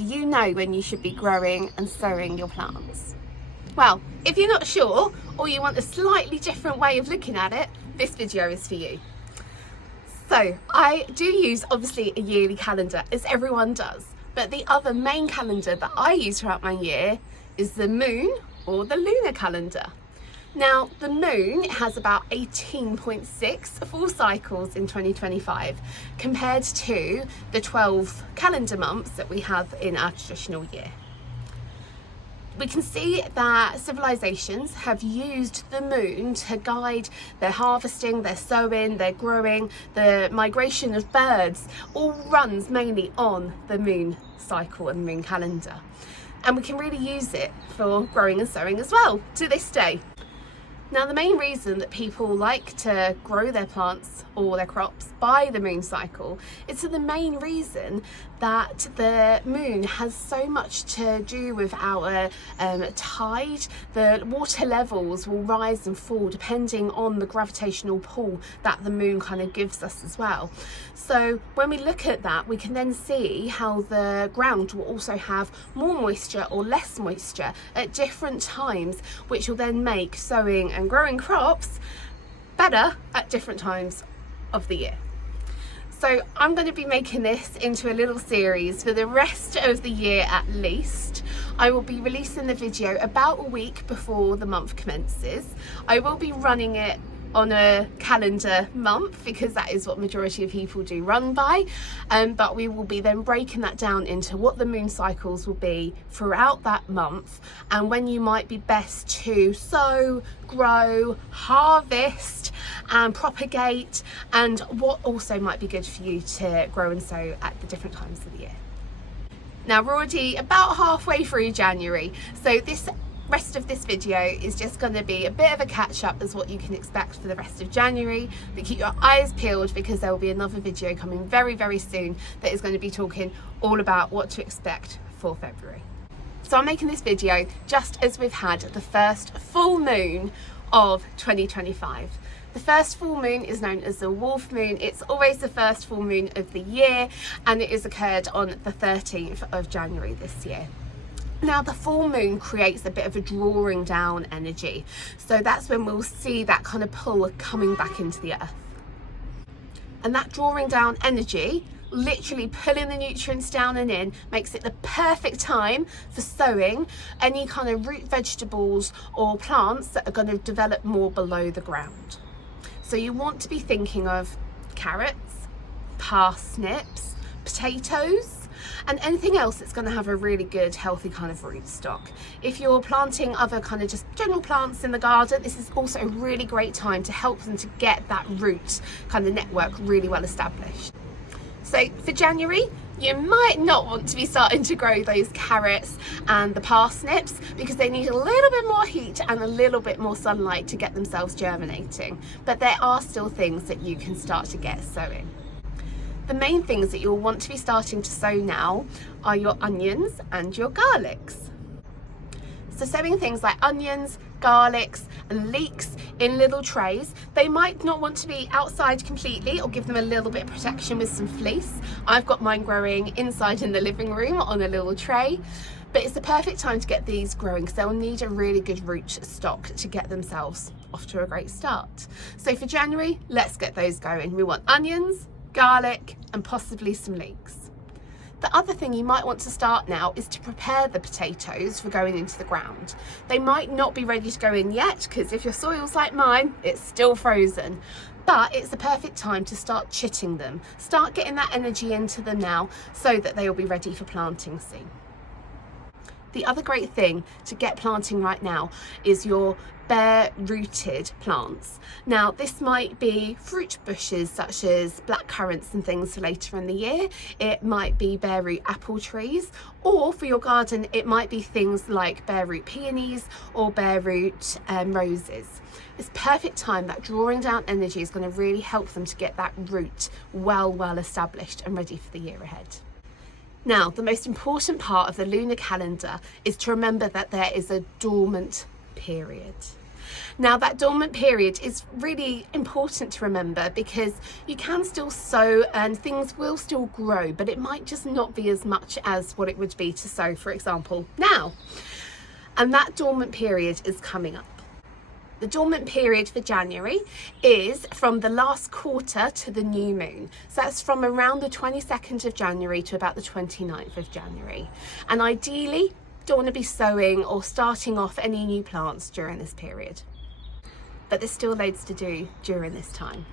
do you know when you should be growing and sowing your plants? Well, if you're not sure or you want a slightly different way of looking at it, this video is for you. So I do use obviously a yearly calendar, as everyone does, but the other main calendar that I use throughout my year is the moon or the lunar calendar. Now, the moon has about 18.6 full cycles in 2025 compared to the 12 calendar months that we have in our traditional year. We can see that civilizations have used the moon to guide their harvesting, their sowing, their growing, the migration of birds, all runs mainly on the moon cycle and moon calendar. And we can really use it for growing and sowing as well to this day. Now, the main reason that people like to grow their plants or their crops by the moon cycle is the main reason that the moon has so much to do with our tide. The water levels will rise and fall depending on the gravitational pull that the moon kind of gives us as well. So when we look at that, we can then see how the ground will also have more moisture or less moisture at different times, which will then make sowing and growing crops better at different times of the year. So I'm going to be making this into a little series for the rest of the year at least. I will be releasing the video about a week before the month commences. I will be running it on a calendar month because that is what majority of people do run by, but we will be then breaking that down into what the moon cycles will be throughout that month and when you might be best to sow, grow, harvest and propagate, and what also might be good for you to grow and sow at the different times of the year. Now, we're already about halfway through January, so this rest of this video is just going to be a bit of a catch up as what you can expect for the rest of January, but keep your eyes peeled because there will be another video coming very soon that is going to be talking all about what to expect for February. So I'm making this video just as we've had the first full moon of 2025. The first full moon is known as the wolf moon. It's always the first full moon of the year, and it has occurred on the 13th of January this year. Now, the full moon creates a bit of a drawing down energy, so that's when we'll see that kind of pull coming back into the earth. And that drawing down energy, literally pulling the nutrients down and in, makes it the perfect time for sowing any kind of root vegetables or plants that are going to develop more below the ground. So you want to be thinking of carrots, parsnips, potatoes, and anything else that's going to have a really good healthy kind of root stock. If you're planting other kind of just general plants in the garden, this is also a really great time to help them to get that root kind of network really well established. So for January, you might not want to be starting to grow those carrots and the parsnips because they need a little bit more heat and a little bit more sunlight to get themselves germinating, but there are still things that you can start to get sowing. The main things that you'll want to be starting to sow now are your onions and your garlics. So sowing things like onions, garlics and leeks in little trays. They might not want to be outside completely or give them a little bit of protection with some fleece. I've got mine growing inside in the living room on a little tray. But it's the perfect time to get these growing because they'll need a really good root stock to get themselves off to a great start. So for January, let's get those going. We want onions, garlic and possibly some leeks. The other thing you might want to start now is to prepare the potatoes for going into the ground. They might not be ready to go in yet because if your soil's like mine, it's still frozen. But it's the perfect time to start chitting them. Start getting that energy into them now so that they will be ready for planting soon. The other great thing to get planting right now is your bare rooted plants. Now this might be fruit bushes such as black currants and things for later in the year. It might be bare root apple trees, or for your garden it might be things like bare root peonies or bare root roses. It's perfect time. That drawing down energy is going to really help them to get that root well established and ready for the year ahead. Now, the most important part of the lunar calendar is to remember that there is a dormant period. Now that dormant period is really important to remember because you can still sow and things will still grow, but it might just not be as much as what it would be to sow, for example, now. And that dormant period is coming up. The dormant period for January is from the last quarter to the new moon. So that's from around the 22nd of January to about the 29th of January. And ideally, don't want to be sowing or starting off any new plants during this period. But there's still loads to do during this time.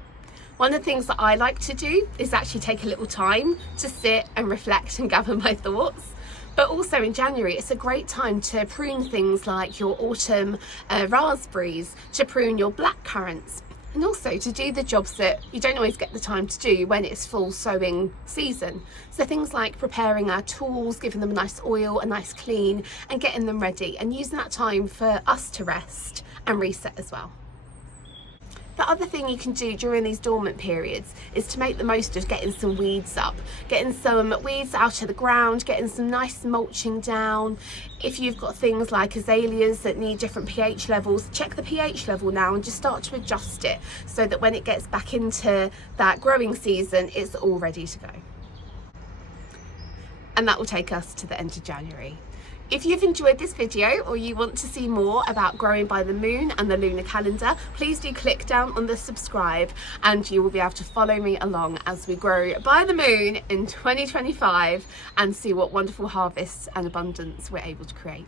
One of the things that I like to do is actually take a little time to sit and reflect and gather my thoughts. But also in January, it's a great time to prune things like your autumn raspberries, to prune your black currants, and also to do the jobs that you don't always get the time to do when it's full sowing season. So things like preparing our tools, giving them a nice oil, a nice clean, and getting them ready, and using that time for us to rest and reset as well. The other thing you can do during these dormant periods is to make the most of getting some weeds up, getting some weeds out of the ground, getting some nice mulching down. If you've got things like azaleas that need different pH levels, check the pH level now and just start to adjust it so that when it gets back into that growing season, it's all ready to go. And that will take us to the end of January. If you've enjoyed this video or you want to see more about growing by the moon and the lunar calendar, please do click down on the subscribe and you will be able to follow me along as we grow by the moon in 2025 and see what wonderful harvests and abundance we're able to create.